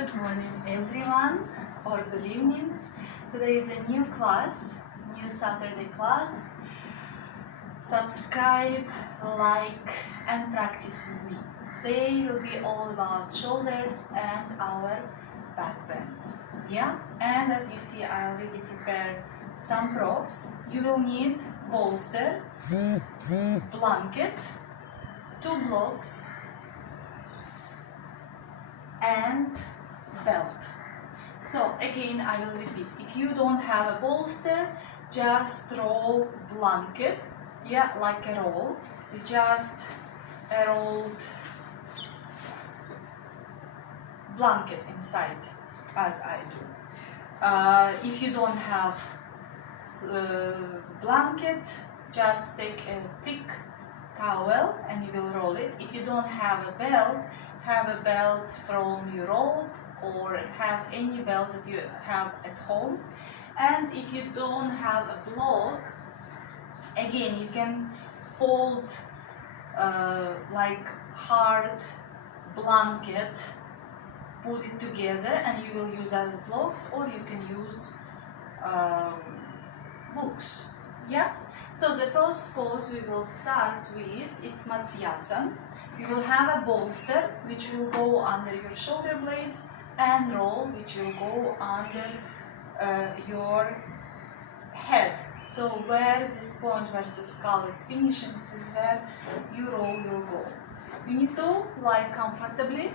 Good morning everyone, or good evening. Today is a new class, new Saturday class. Subscribe, like and practice with me. Today will be all about shoulders and our back bends. Yeah, and as you see I already prepared some props. You will need bolster, blanket, 2 blocks and belt. So again I will repeat, if you don't have a bolster, just roll blanket, yeah, like a roll. You just a rolled blanket inside, as I do. If you don't have blanket, just take a thick towel and you will roll it. If you don't have a belt, have a belt from your rope or have any belt that you have at home. And if you don't have a block, again you can fold like hard blanket, put it together and you will use as blocks, or you can use books. Yeah. So the first pose we will start with, it's Matsuyasan. You will have a bolster which will go under your shoulder blades and roll which will go under your head. So where is this point where the skull is finishing, this is where your roll will go. You need to lie comfortably.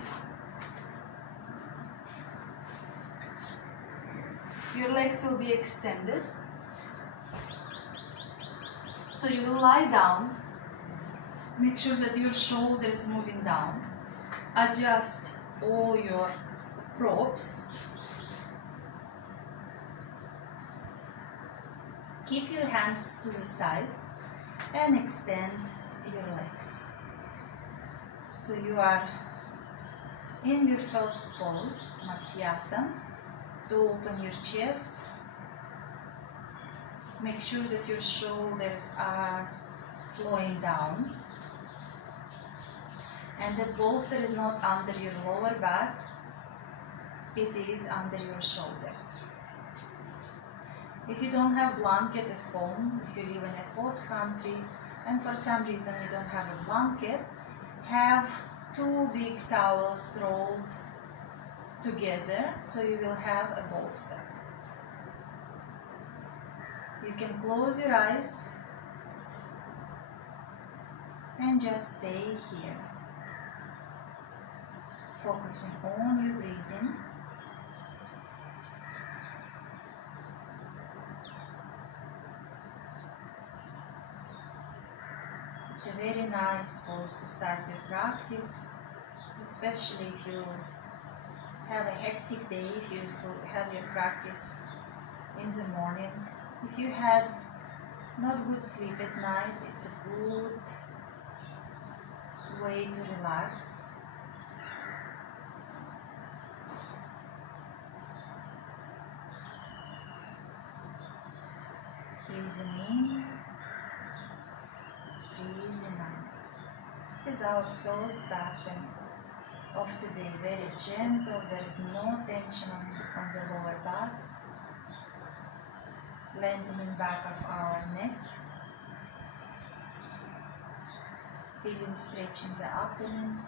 Your legs will be extended. So you will lie down. Make sure that your shoulder is moving down. Adjust all your props. Keep your hands to the side and extend your legs. So you are in your first pose, Matsuyasan, to open your chest. Make sure that your shoulders are flowing down and that bolster is not under your lower back, it is under your shoulders. If you don't have blanket at home, if you live in a hot country and for some reason you don't have a blanket, have 2 big towels rolled together so you will have a bolster. You can close your eyes and just stay here, focusing on your breathing. It's a very nice pose to start your practice, especially if you have a hectic day, if you have your practice in the morning. If you had not good sleep at night, it's a good way to relax. Breathing in, breathing out. This is our first back bend of today. Very gentle, there is no tension on the lower back. Lengthening back of our neck, feeling stretch in the abdomen.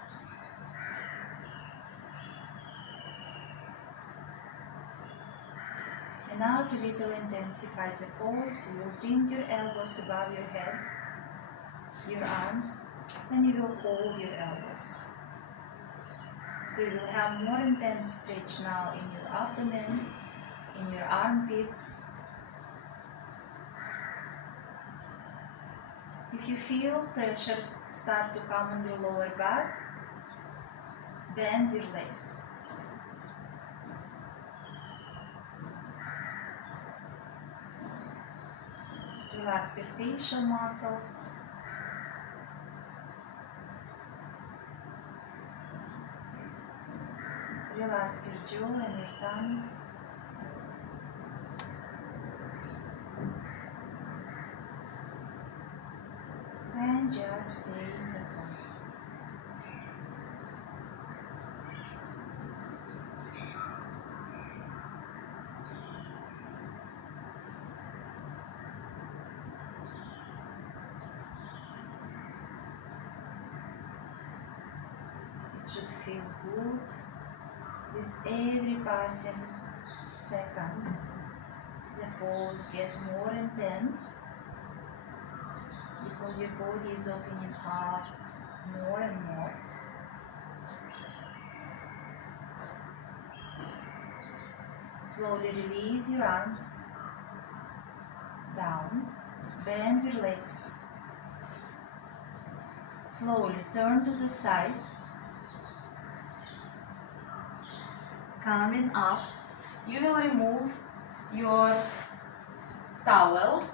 And now to little intensify the pose, you will bring your elbows above your head, your arms, and you will hold your elbows. So you will have more intense stretch now in your abdomen, in your armpits. If you feel pressure start to come on your lower back, bend your legs. Relax your facial muscles. Relax your jaw and your tongue. And just stay in the pose. should feel good with every passing second. The pose get more intense because your body is opening up more and more. Slowly release your arms down, bend your legs. Slowly turn to the side. Coming up, you will remove your towel,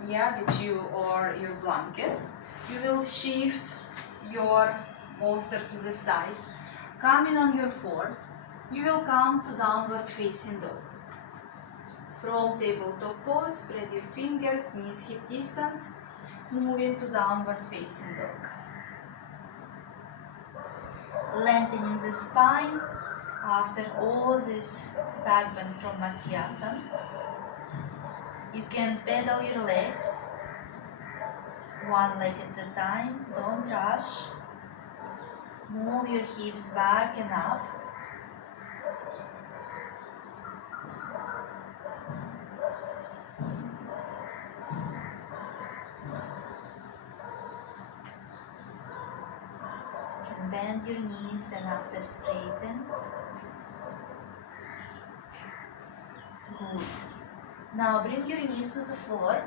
with you or your blanket. You will shift your bolster to the side. Coming on your forward, you will come to downward facing dog. From tabletop pose, spread your fingers, knees hip distance, moving to downward facing dog. Lengthening the spine after all this back bend from Matsuyasan. You can pedal your legs, one leg at a time, don't rush. Move your hips back and up. Bend your knees and after straighten. Good. Now bring your knees to the floor.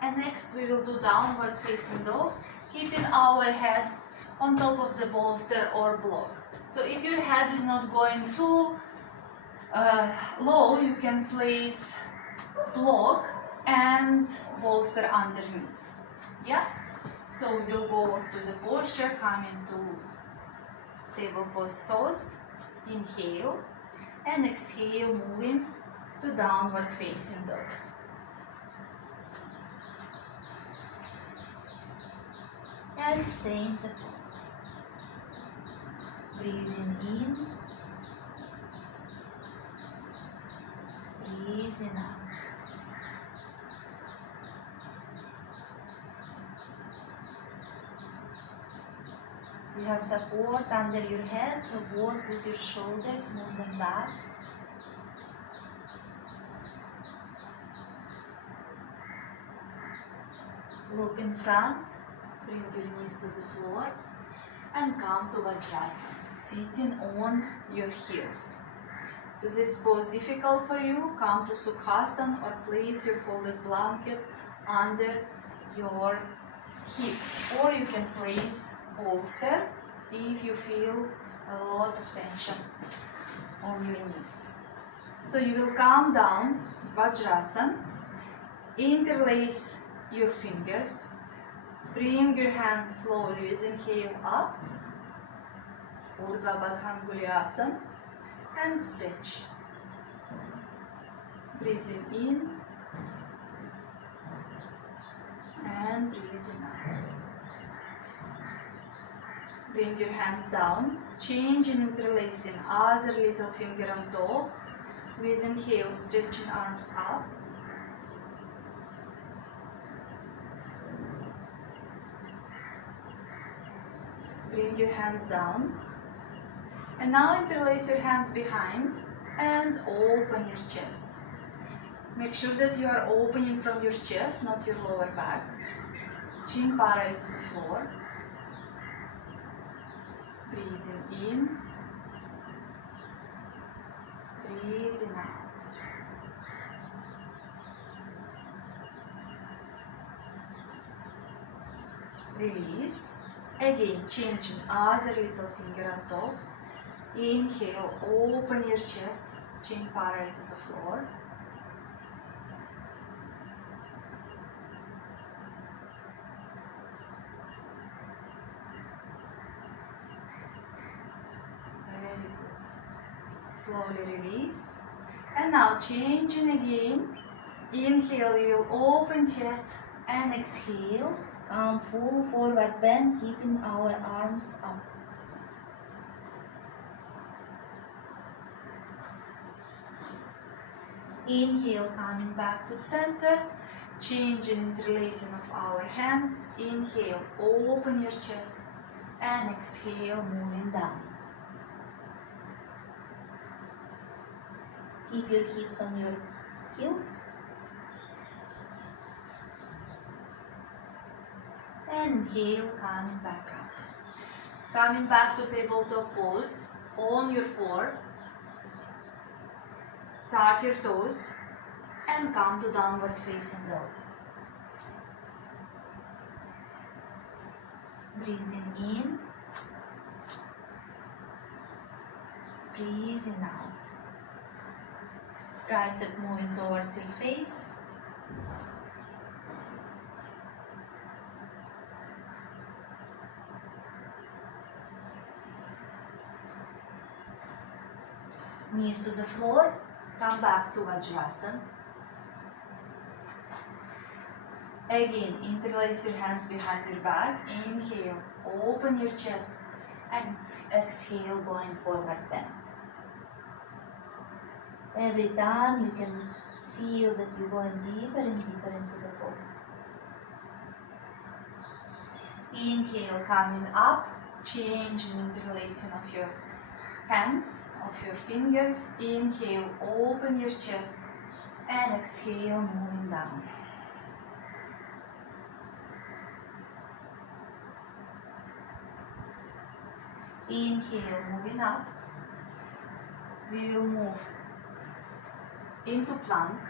And next we will do downward facing dog, keeping our head on top of the bolster or block. So if your head is not going too low, you can place block and bolster underneath. Yeah? So we will go to the posture, coming to table pose first. Inhale and exhale, moving to downward facing dog. And stay in the pose. Breathing in, breathing out. You have support under your head, so work with your shoulders, move them back. Look in front, bring your knees to the floor and come to Vajrasana, sitting on your heels. So this pose difficult for you, come to Sukhasana or place your folded blanket under your hips, or you can place bolster if you feel a lot of tension on your knees. So you will come down, Vajrasana, interlace your fingers, bring your hands slowly with inhale up, Urdhva Bhadranguliyasana, and stretch. Breathing in and breathing out. Bring your hands down, change in interlacing other little finger on top. With inhale, stretching arms up. Bring your hands down. And now interlace your hands behind and open your chest. Make sure that you are opening from your chest, not your lower back. Chin parallel to the floor. Breathing in, breathing out. Release. Again, changing other little finger on top. Inhale, open your chest, chin parallel to the floor. Very good. Slowly release. And now changing again. Inhale, you will open chest and exhale. Come full forward bend, keeping our arms up. Inhale, coming back to center, changing interlacing of our hands. Inhale, open your chest, and exhale, moving down. Keep your hips on your heels. And inhale, coming back up. Coming back to tabletop pose on your floor. Tuck your toes and come to downward facing dog. Breathing in. Breathing out. Tricep moving towards your face. Knees to the floor. Come back to Vajrasana. Again, interlace your hands behind your back. Inhale, open your chest. And exhale, going forward bend. Every time you can feel that you're going deeper and deeper into the pose. Inhale, coming up, change and interlacing of your hands, of your fingers. Inhale, open your chest, and exhale, moving down. Inhale, moving up. We will move into plank.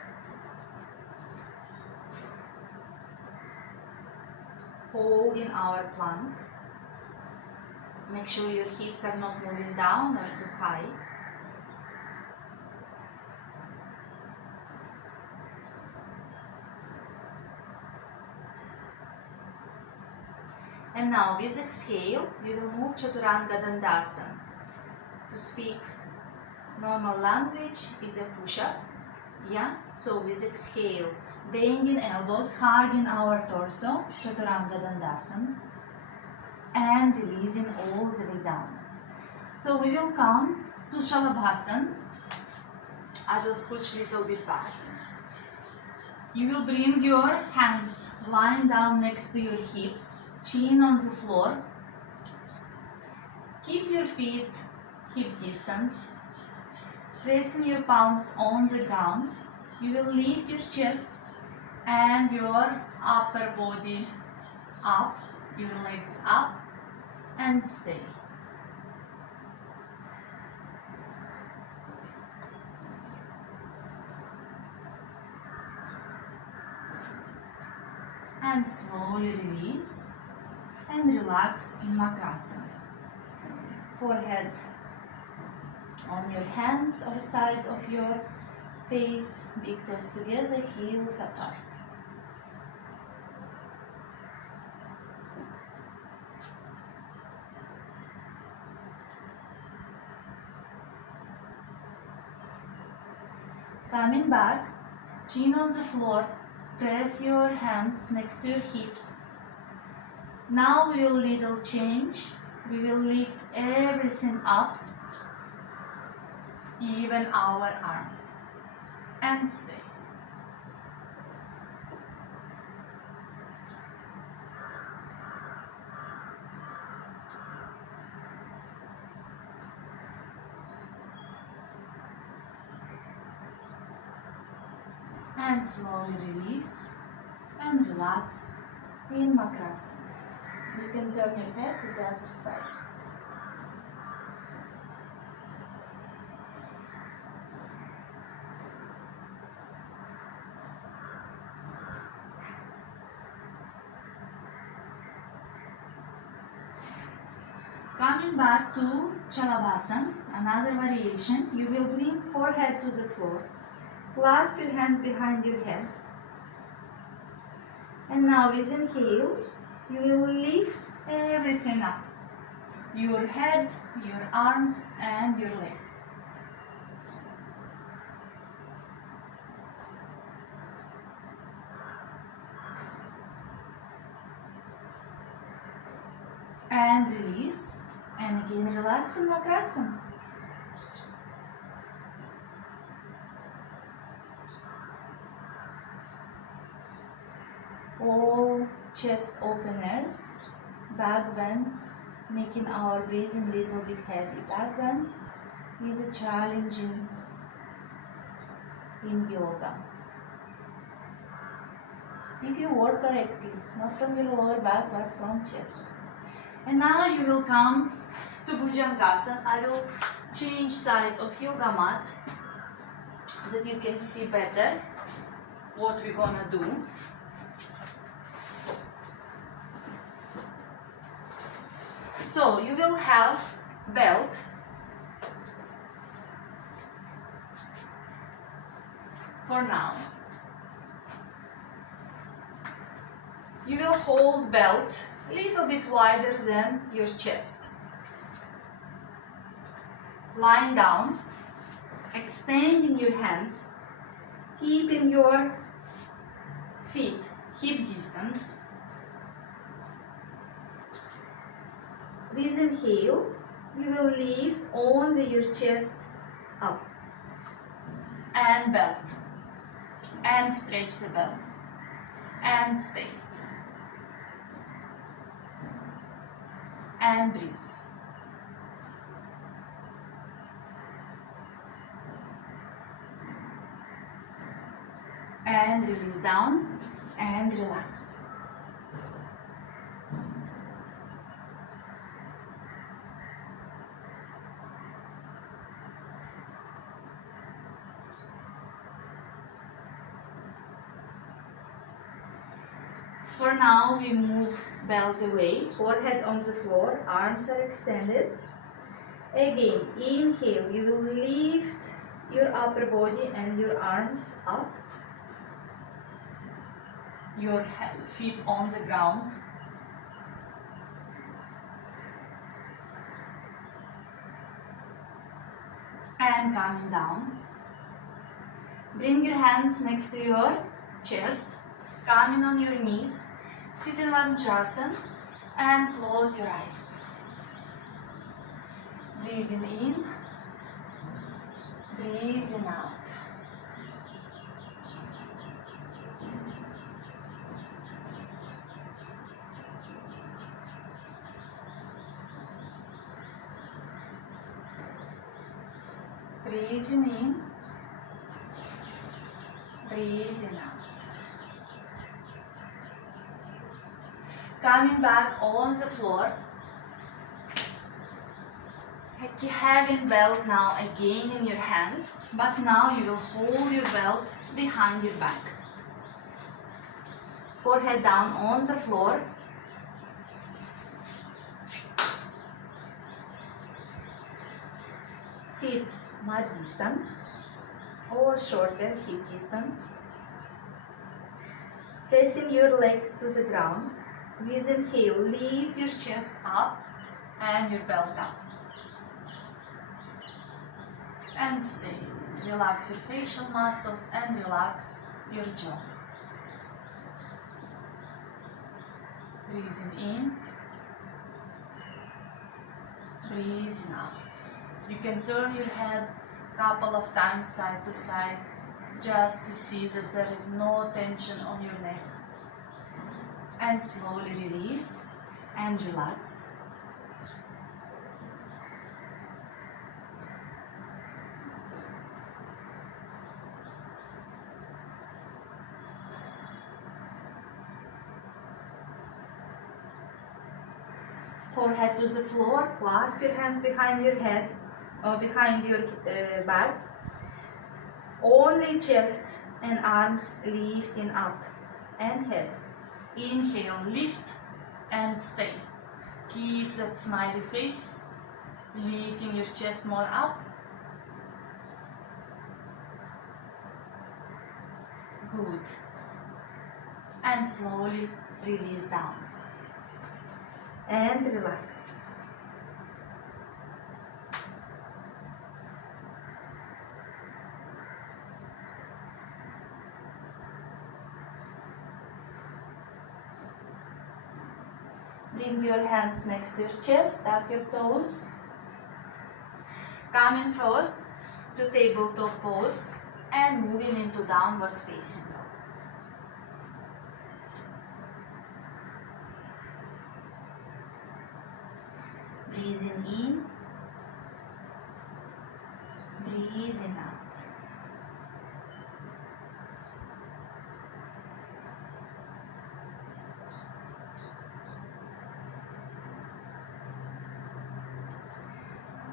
Holding our plank. Make sure your hips are not moving down or too high. And now with exhale, we will move Chaturanga Dandasana. To speak normal language is a push-up. Yeah? So with exhale, bending elbows, hugging our torso, Chaturanga Dandasana. And releasing all the way down. So we will come to Shalabhasana. I will scooch a little bit back. You will bring your hands lying down next to your hips, chin on the floor. Keep your feet hip distance. Pressing your palms on the ground. You will lift your chest and your upper body up, your legs up, and stay. And slowly release and relax in Makrasana. Forehead on your hands or side of your face, big toes together, heels apart. Coming back, chin on the floor, press your hands next to your hips. Now we will little change. We will lift everything up, even our arms, and stay. And slowly release and relax in Makrasana. You can turn your head to the other side. Coming back to Chalabasana, another variation, you will bring forehead to the floor. Clasp your hands behind your head. And now with inhale, you will lift everything up. Your head, your arms, and your legs. And release. And again relax in Makrasana. All chest openers, back bends, making our breathing a little bit heavy. Back bends is a challenging in yoga. If you work correctly, not from your lower back but from chest. And now you will come to Bhujangasana. I will change side of yoga mat so that you can see better what we're gonna do. So you will have belt for now. You will hold belt a little bit wider than your chest. Lying down, extending your hands, keeping your feet hip distance. With inhale, you will lift only your chest up. And belt. And stretch the belt. And stay. And breathe. And release down and relax. For now, we move belt away, forehead on the floor, arms are extended. Again, inhale, you will lift your upper body and your arms up. Your feet on the ground. And coming down. Bring your hands next to your chest, coming on your knees. Sit in Vajrasana and close your eyes. Breathing in, breathing out. Breathing in, breathing out. Coming back on the floor, having belt now again in your hands, but now you will hold your belt behind your back. Forehead down on the floor. Feet mat distance or shorter hip distance. Pressing your legs to the ground. With inhale, lift your chest up and your belt up. And stay. Relax your facial muscles and relax your jaw. Breathing in, breathing out. You can turn your head a couple of times side to side just to see that there is no tension on your neck. And slowly release and relax. Forehead to the floor, clasp your hands behind your head, or behind your back. Only chest and arms lifting up and head. Inhale, lift and stay. Keep that smiley face, lifting your chest more up. Good. And slowly release down. And relax. Bring your hands next to your chest, tuck your toes. Coming first to tabletop pose and moving into downward facing dog. Breathing in, breathing out.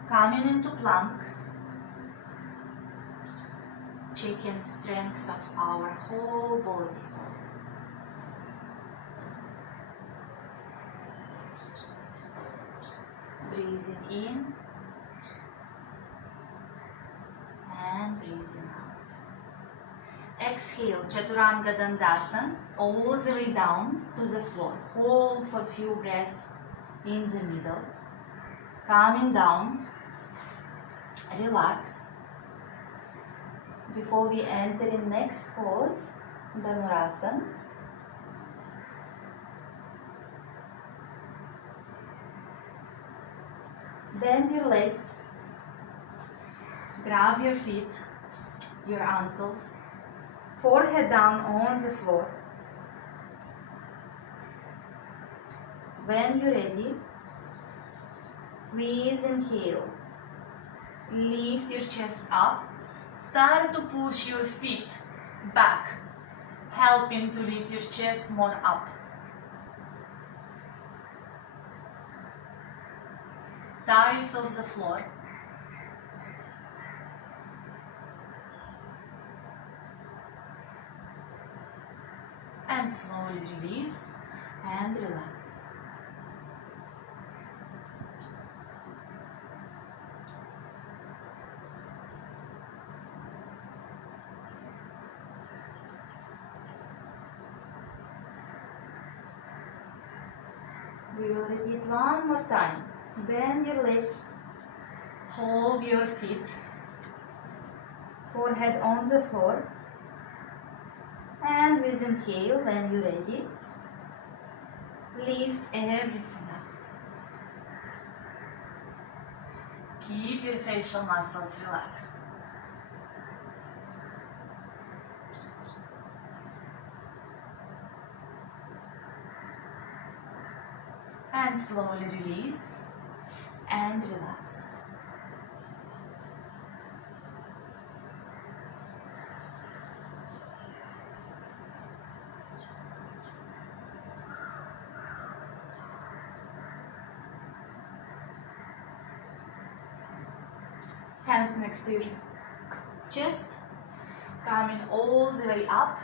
Coming into plank. Checking strength of our whole body. Breathing in and breathing out. Exhale, Chaturanga Dandasana, all the way down to the floor. Hold for a few breaths in the middle. Coming down, relax. Before we enter in next pose, Dhanurasana. Bend your legs, grab your feet, your ankles, forehead down on the floor. When you're ready, with inhale, lift your chest up, start to push your feet back, helping to lift your chest more up. Thighs off the floor. And slowly release and relax. We will repeat one more time. Bend your legs, hold your feet, forehead on the floor, and with inhale, when you're ready, lift everything up. Keep your facial muscles relaxed. And slowly release and relax. Hands next to your chest, coming all the way up.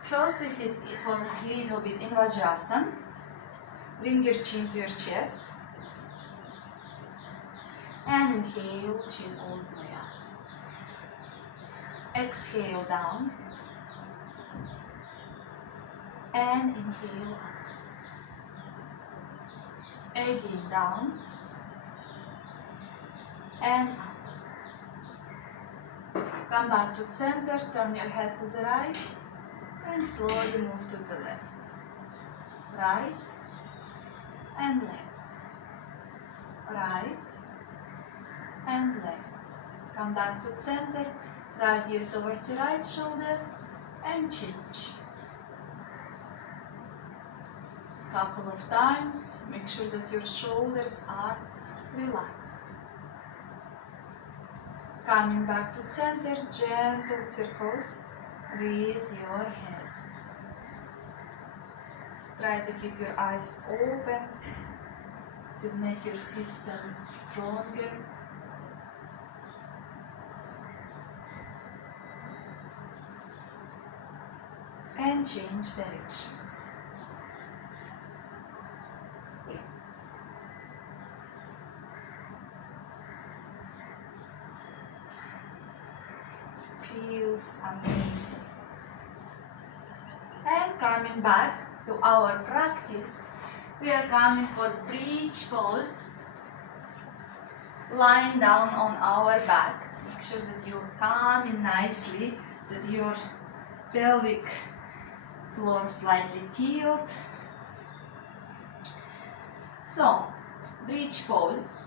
First we sit for a little bit in Vajrasana. Bring your chin to your chest. And inhale, chin all the way up. Exhale down. And inhale up. Again down. And up. Come back to the center, turn your head to the right. And slowly move to the left. Right. And left. Right. And left. Come back to the center, right ear towards your right shoulder, and change. Couple of times, make sure that your shoulders are relaxed. Coming back to the center, gentle circles with your head. Try to keep your eyes open to make your system stronger. And change direction. Feels amazing. And coming back to our practice, we are coming for bridge pose. Lying down on our back. Make sure that you're coming nicely, that your pelvic floor slightly tilt. So, bridge pose.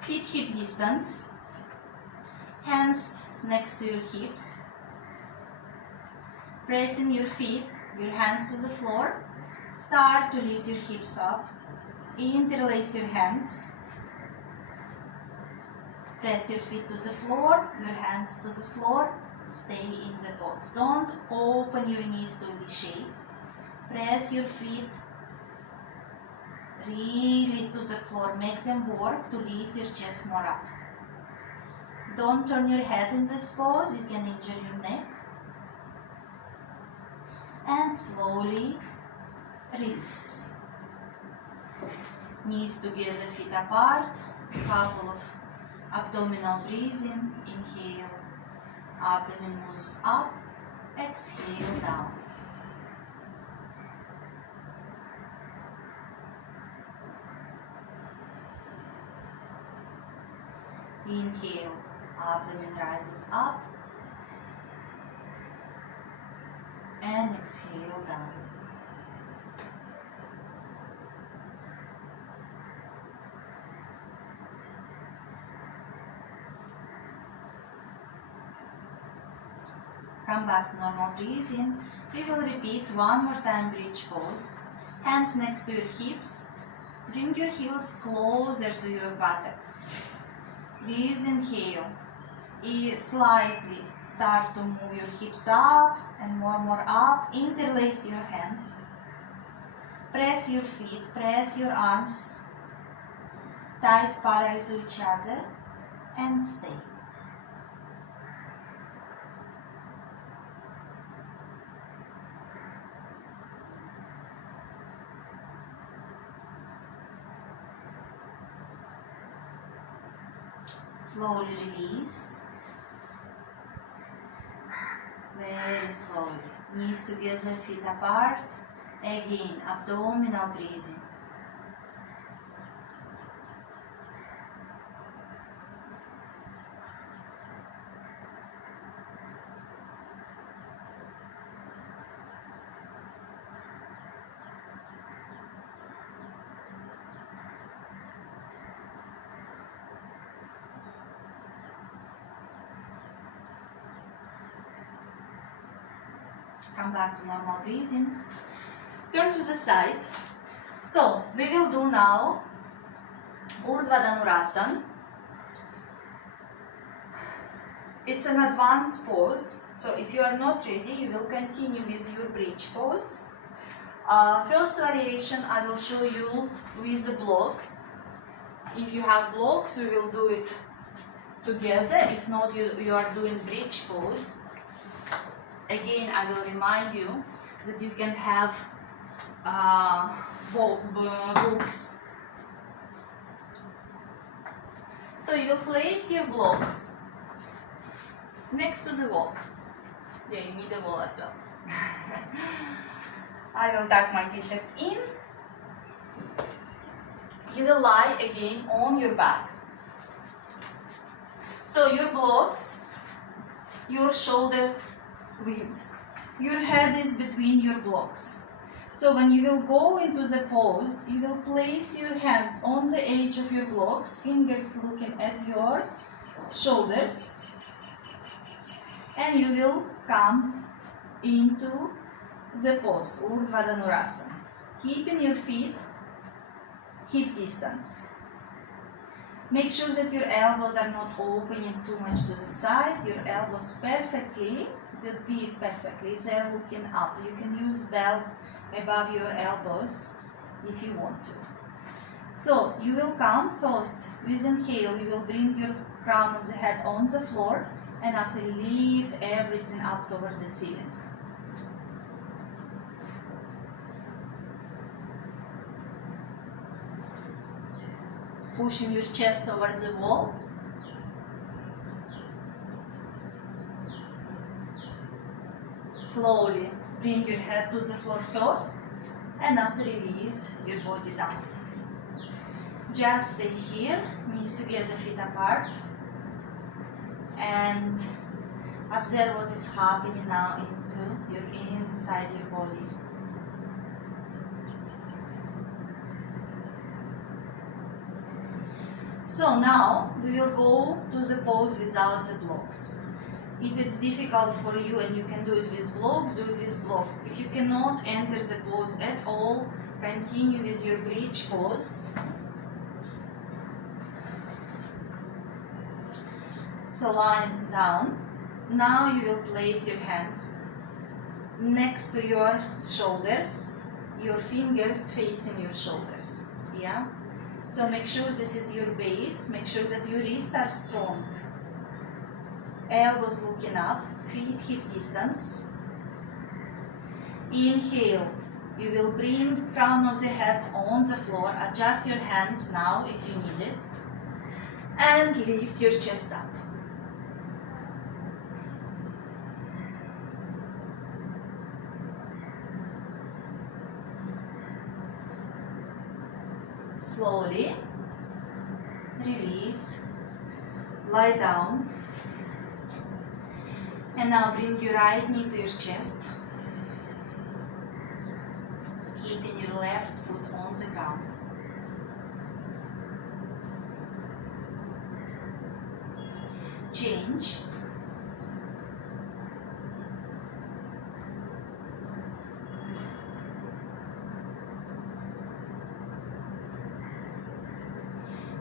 Feet hip distance. Hands next to your hips. Pressing your feet, your hands to the floor. Start to lift your hips up. Interlace your hands. Press your feet to the floor, your hands to the floor. Stay in the pose. Don't open your knees to V shape. Press your feet, really to the floor. Make them work to lift your chest more up. Don't turn your head in this pose, you can injure your neck. And slowly release. Knees together, feet apart. Couple of abdominal breathing. Inhale, abdomen moves up. Exhale, down. Inhale, abdomen rises up. And exhale, down. Come back to normal breathing. We will repeat one more time bridge pose. Hands next to your hips. Bring your heels closer to your buttocks. Please inhale. Slightly start to move your hips up and more up. Interlace your hands. Press your feet, press your arms. Thighs parallel to each other and stay. Slowly release. Very slowly. Knees together, feet apart. Again, abdominal breathing. Come back to normal breathing. Turn to the side. So, we will do now Urdhva Dhanurasana. It's an advanced pose. So, if you are not ready, you will continue with your bridge pose. First variation I will show you with the blocks. If you have blocks, we will do it together. If not, you are doing bridge pose. Again, I will remind you that you can have books. So you will place your blocks next to the wall. Yeah, you need a wall as well. I will tuck my t-shirt in. You will lie again on your back. So your blocks, your shoulder width. Your head is between your blocks. So when you will go into the pose, you will place your hands on the edge of your blocks, fingers looking at your shoulders, and you will come into the pose, Urdhva Dhanurasana. Keeping your feet hip distance. Make sure that your elbows are not opening too much to the side. Your elbows will be perfectly there looking up. You can use belt above your elbows if you want to. So you will come first with inhale. You will bring your crown of the head on the floor, and after lift everything up towards the ceiling. Pushing your chest towards the wall. Slowly bring your head to the floor first, and after release your body down. Just stay here, knees together, feet apart, and observe what is happening now inside your body. So now we will go to the pose without the blocks. If it's difficult for you and you can do it with blocks, do it with blocks. If you cannot enter the pose at all, continue with your bridge pose. So lying down. Now you will place your hands next to your shoulders, your fingers facing your shoulders. Yeah? So make sure this is your base. Make sure that your wrists are strong. Elbows looking up, feet hip distance. Inhale. You will bring crown of the head on the floor. Adjust your hands now if you need it. And lift your chest up. Slowly release, lie down, and now bring your right knee to your chest, keeping your left foot on the ground. Change.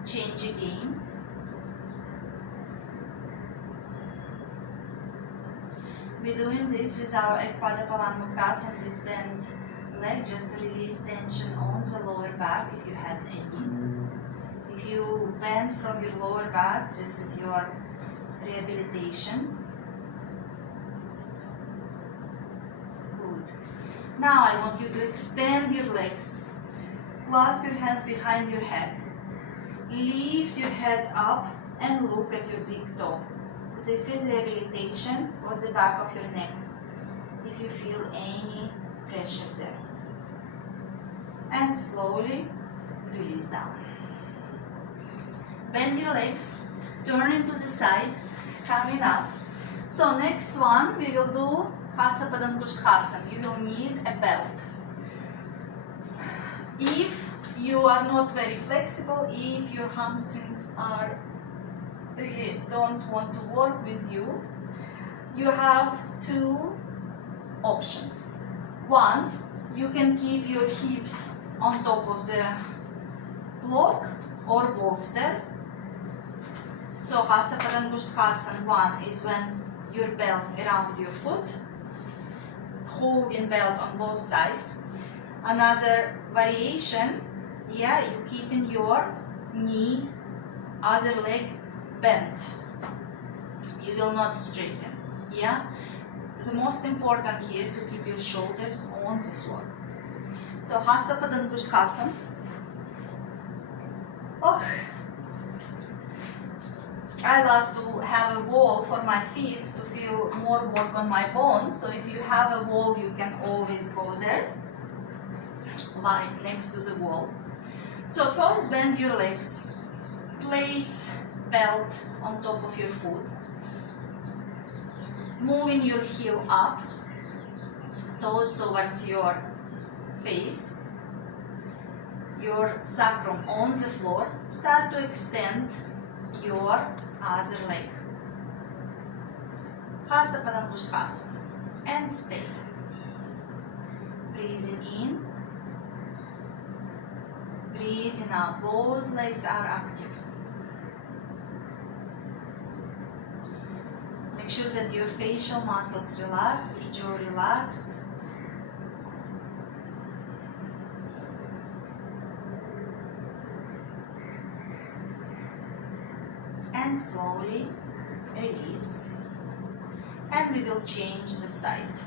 Change again. We're doing this with our Ekpadapavanmuktasana with bent leg, just to release tension on the lower back if you had any. If you bend from your lower back, this is your rehabilitation. Good. Now I want you to extend your legs. Clasp your hands behind your head. Lift your head up and look at your big toe. This is rehabilitation for the back of your neck, if you feel any pressure there. And slowly release down. Bend your legs, turn into the side, coming up. So next one, we will do Hasta Padangusthasana. You will need a belt. If you are not very flexible, if your hamstrings are really don't want to work with you, you have two options. One, you can keep your hips on top of the block or bolster. So Hasta Padangusthasana 1 is when your belt around your foot, holding belt on both sides. Another variation, yeah, you keeping your knee, other leg bent. You will not straighten. Yeah, the most important here to keep your shoulders on the floor. So Hasta Padangusthasana. Oh, I love to have a wall for my feet to feel more work on my bones. So if you have a wall, you can always go there, lie next to the wall. So first bend your legs, place belt on top of your foot, moving your heel up, toes towards your face, your sacrum on the floor. Start to extend your other leg. Hasta Padangusthasana. And stay. Breathing in, breathing out. Both legs are active. Make sure that your facial muscles relax, your jaw relaxed. And slowly release. And we will change the side.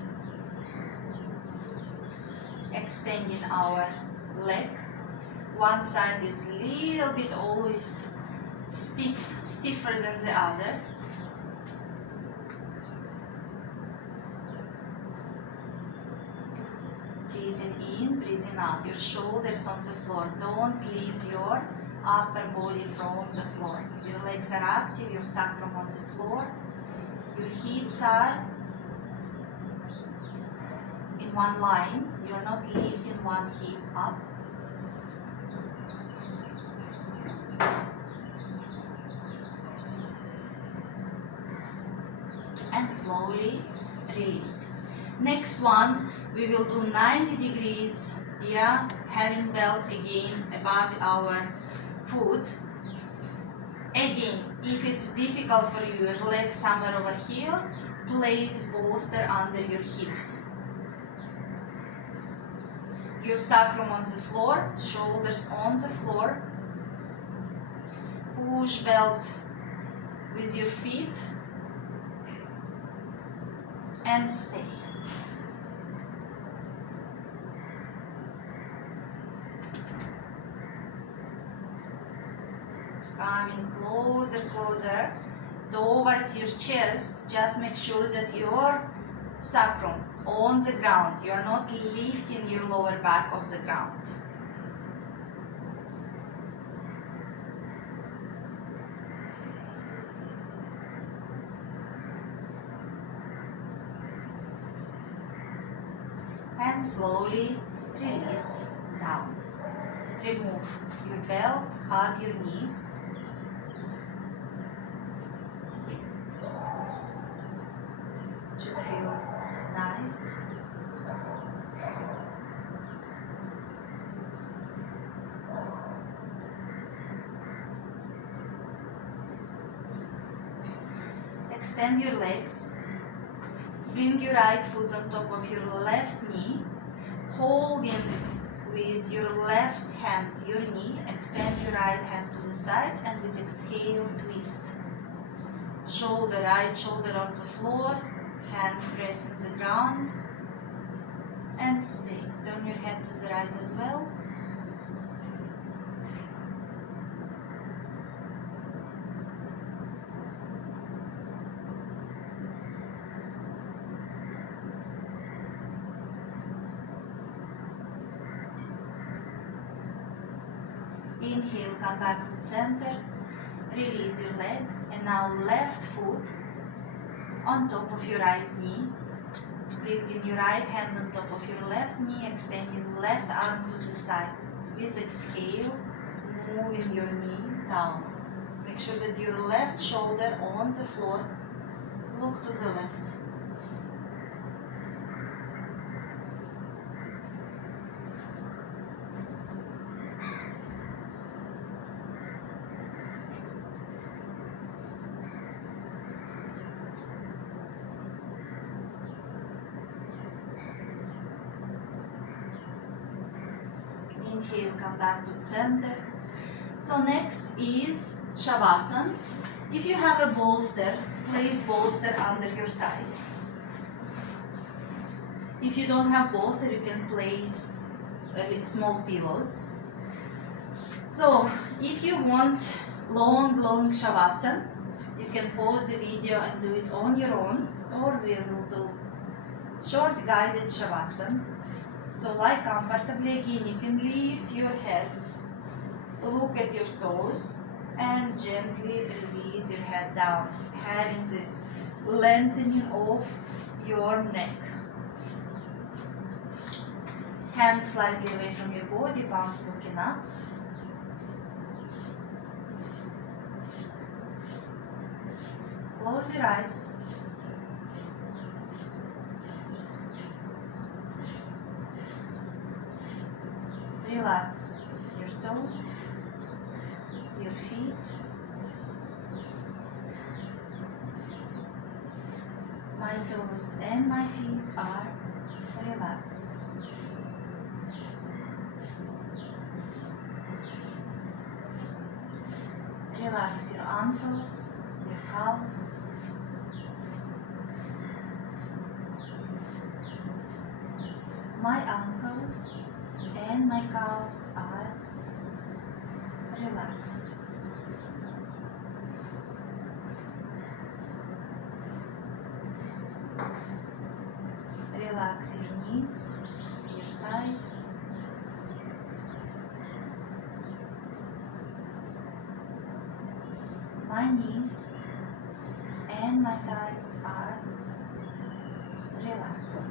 Extending our leg. One side is a little bit always stiffer than the other. Breathing in, breathing out. Your shoulders on the floor. Don't lift your upper body from the floor. Your legs are active, your sacrum on the floor. Your hips are in one line. You are not lifting one hip up. And slowly release. Next one, we will do 90 degrees, yeah, having belt again above our foot. Again, if it's difficult for you, your legs somewhere over here, place bolster under your hips. your sacrum on the floor, shoulders on the floor. Push belt with your feet and stay. Coming closer, closer towards your chest. Just make sure that your sacrum on the ground. You are not lifting your lower back off the ground. And slowly release down. Remove your belt, hug your knees. Should feel nice. Extend your legs. Bring your right foot on top of your left knee. Holding with your left hand your knee. Extend your right hand to the side and with exhale twist. Shoulder, right shoulder on the floor. Hand pressing the ground. And stay. Turn your head to the right as well. Inhale, come back to center, release your leg, and now left foot on top of your right knee. Bringing your right hand on top of your left knee, extending left arm to the side. With exhale, moving your knee down. Make sure that your left shoulder on the floor. Look to the left. Inhale, come back to center. So next is Shavasana. If you have a bolster, place bolster under your thighs. If you don't have bolster, you can place small pillows. So if you want long Shavasana, you can pause the video and do it on your own, or we will do short guided Shavasana. So lie comfortably. Again, you can lift your head, look at your toes, and gently release your head down, having this lengthening of your neck. Hands slightly away from your body, palms looking up. Close your eyes. Relax your toes, your feet. My toes and my feet are relaxed. Relax your ankles, your calves. My ankles and my calves are relaxed. Relax your knees, your thighs. My knees and my thighs are relaxed.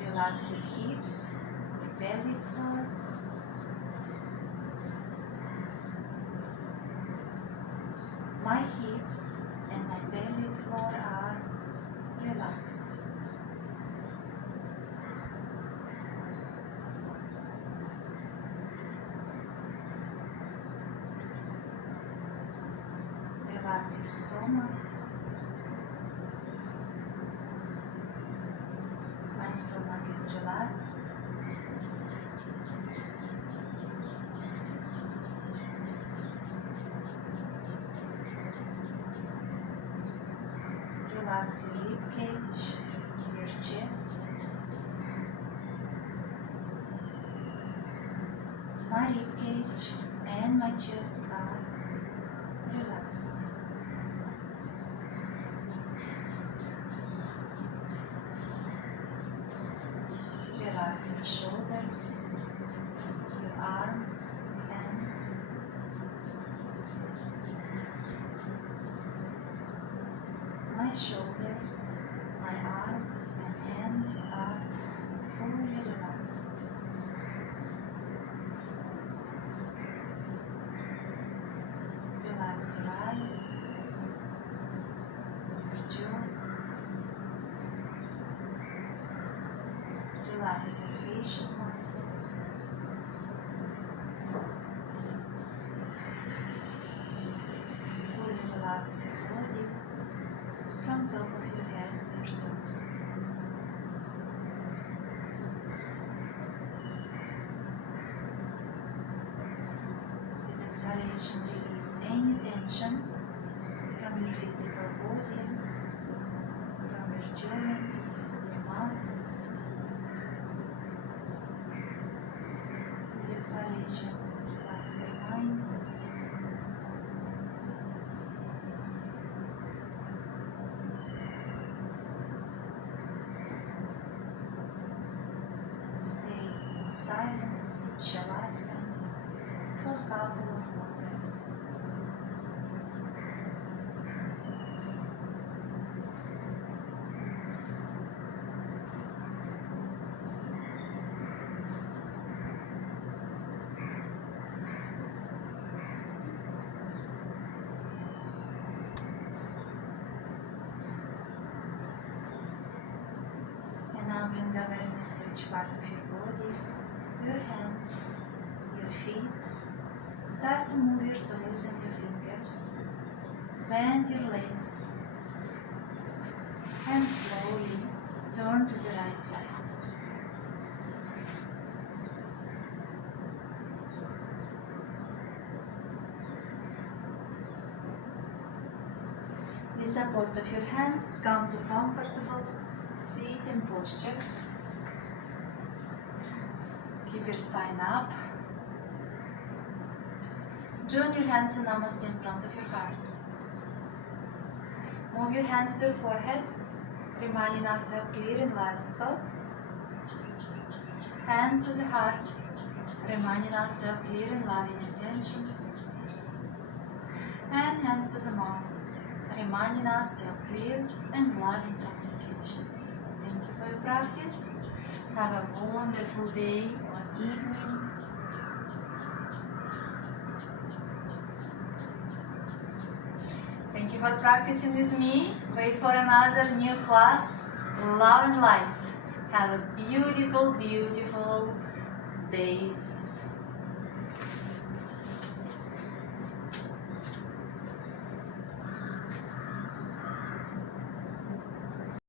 Relax your hips, your pelvic floor. My hips and my pelvic floor are relaxed. Relax your stomach, stomach is relaxed. Relax your rib cage, your chest. My rib cage and my chest are relaxed. Relax your shoulders, your arms, hands. My shoulders, my arms and hands are fully relaxed. Relax your eyes, your jaw. Relax your facial muscles. Fully relax your body from top of your head to your toes. With exhalation, release any tension from your physical body, from your joints, your muscles. With exhalation, relax your mind. Stay in silence with Shavasana for a couple of more breaths. And now bring awareness to each part of your body, your hands, your feet. Start to move your toes and your fingers. Bend your legs and slowly turn to the right side. With support of your hands, come to comfortable sitting posture. Keep your spine up. Join your hands in Namaste in front of your heart. Move your hands to your forehead, reminding us to have clear and enlivened thoughts. Hands to the heart, reminding us to have clear and loving intentions. And hands to the mouth, reminding us to have clear and loving communications. Thank you for your practice. Have a wonderful day or evening. Thank you for practicing with me. Wait for another new class. Love and light. Have a beautiful, beautiful days.